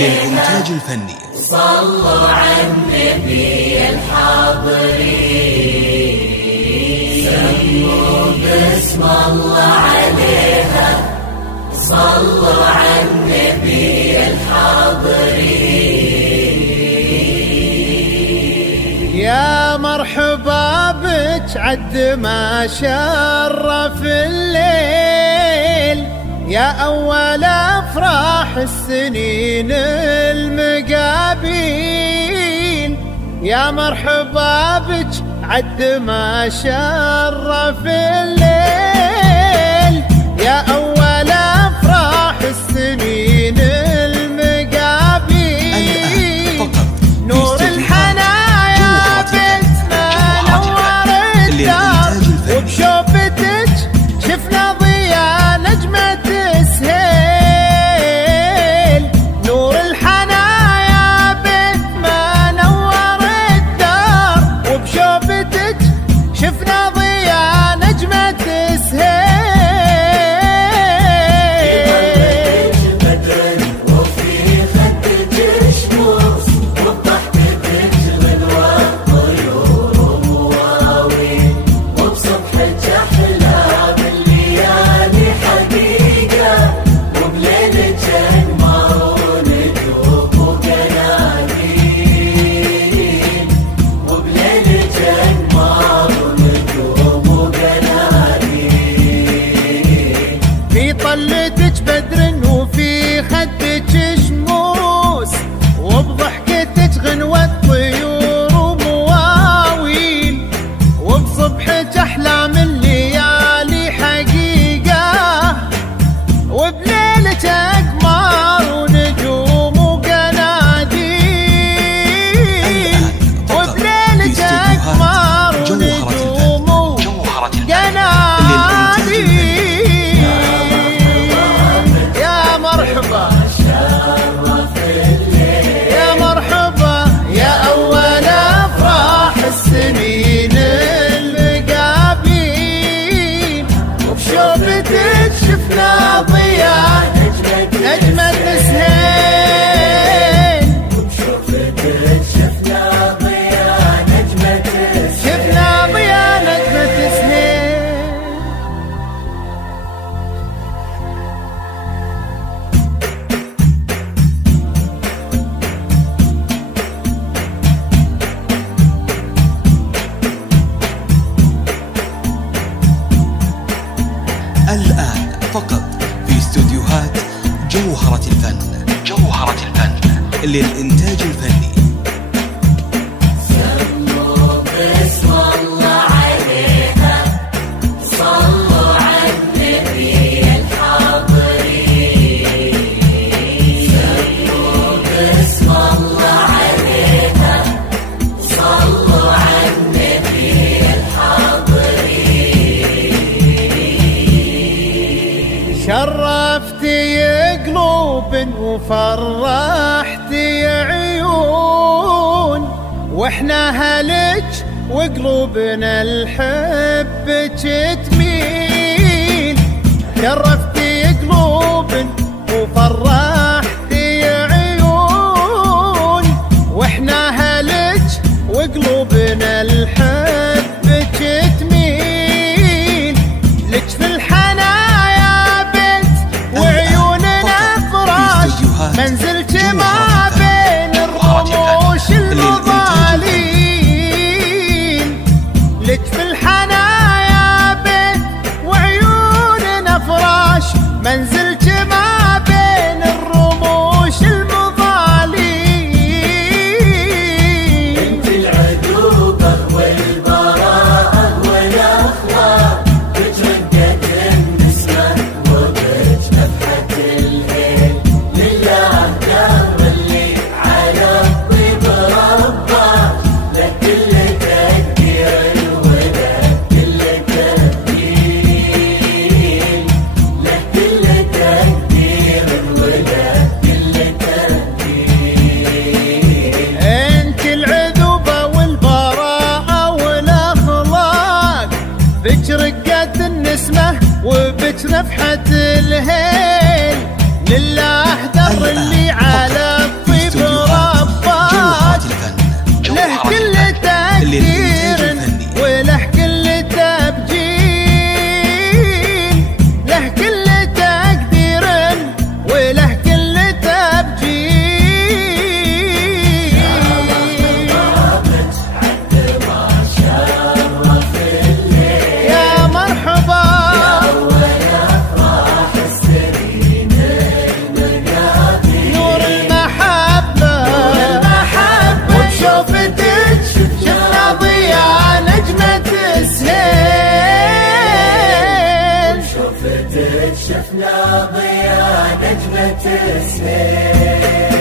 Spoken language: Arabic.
للإنتاج الفني. صلوا على النبي الحاضرين، سموا باسم الله عليها. صلوا على النبي الحاضرين. يا مرحبا بك عد ما شرف الليل، يا أول أفراح السنين المقابيل. يا مرحبا بك عد ما شرف الليل، يا أول أفراح السنين المقابيل. نور الحنايا بيتنا نور الدار، وبشوفتك شفنا ضياء نجمة سهيل. نور الحنايا بيتنا نور الدار، وبشوفتك شفنا ضياء نجمة سهيل. طلتك بدر وفي خدك شموس، وبضحكتك غنوة طيور ومواويل، وبصبحك أحلام الليالي حقيقة، وبليلك أقمار ونجوم وقناديل. وبليلك أقمار ونجوم وقناديل. يا مرحبا يا أول أفراح السنين المقابيل، وبشوفتك شفنا ضياء نجمة سهيل. وبشوفتك شفنا ضياء نجمة سهيل، شفنا ضياء نجمة سهيل. الآن فقط في استوديوهات جوهرة الفن. جوهرة الفن للإنتاج الفني. سموا باسم الله عليها. صلوا على النبي الحاضرين، سموا باسم الله عليها. صلوا على النبي الحاضرين. شرفتي قلوب وفرحتي عيون، واحنا هلك وقلوبنا لحبك تميل. شرفتي قلوب وفرحتي عيون، واحنا هلك وقلوبنا لحبك تميل. لك في الحنايا بيت وعيوننا فراش، منزلك ما بين الرموش المظاليل. لك في الحنايا بيت وعيوننا فراش، منزلك ما بين الرموش المظاليل. انت العذوبة والبراءة والاخلاق، بك رقة النسمة وبك نفحة الهيل. لله دار اللي على الطيب رباك، لك كل تقدير ولك كل تبديل. لك كل تقدير ولك كل تبديل. انت العذوبة والبراءة والاخلاق، بك رقة النسمة وبك نفحة الهيل. لله در اللي على تقدير وله كل تبجيل، له كل تقدير وله كل تبجيل. يا مرحبا نور المحبة وبشوفتك شفنا ضياء نجمة السهيل. شفنا ضياء نجمة السهيل.